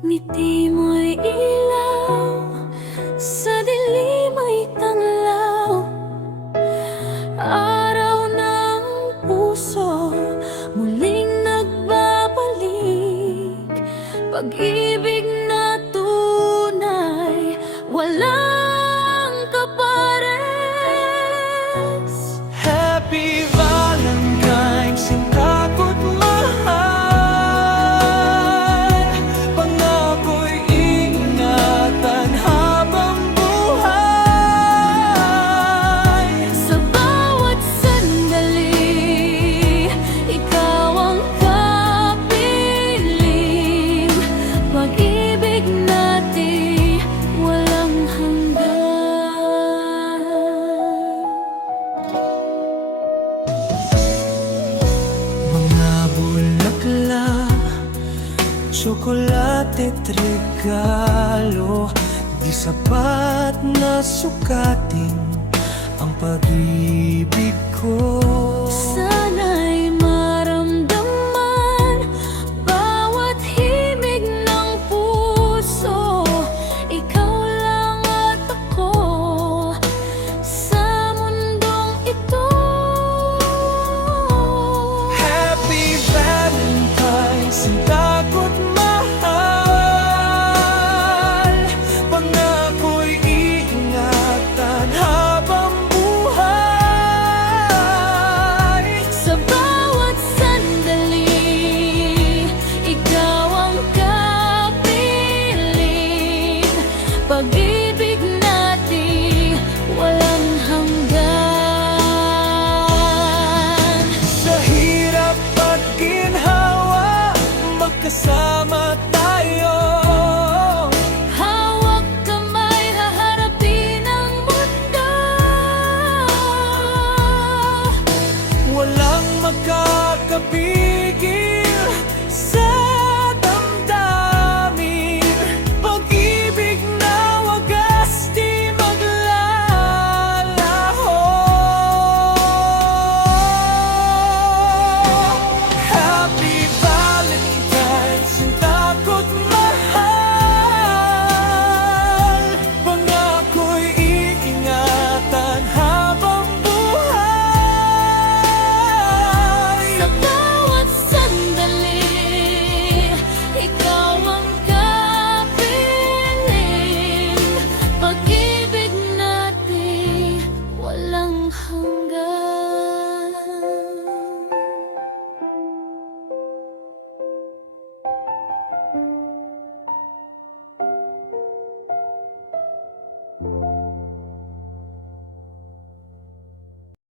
Ngiti mo'y ilaw, sa dilim ay tanglaw. Araw ng puso, muling nagbabalik. Pag-ibig na tunay, walang kapares. Happy Valentine's, sinta ko't mahal. Pangako'y ingatan habang buhay. Sa bawat sandali, ikaw ang kapiling. Pag-ibig natin walang hanggan. Mga bulaklak, tsokolate't regalo, di sapat na sukatin ang pag-ibig ko. Sana'y maramdaman bawat himig ng puso. Ikaw lang at ako sa mundong ito. Happy Valentine's, sinta ko't mahal. Pangako'y iingatan habang buhay. Sa bawat sandali, ikaw ang kapiling. Pag-ibig natin walang hanggan. Sa hirap at ginhawa, magkasama tayo.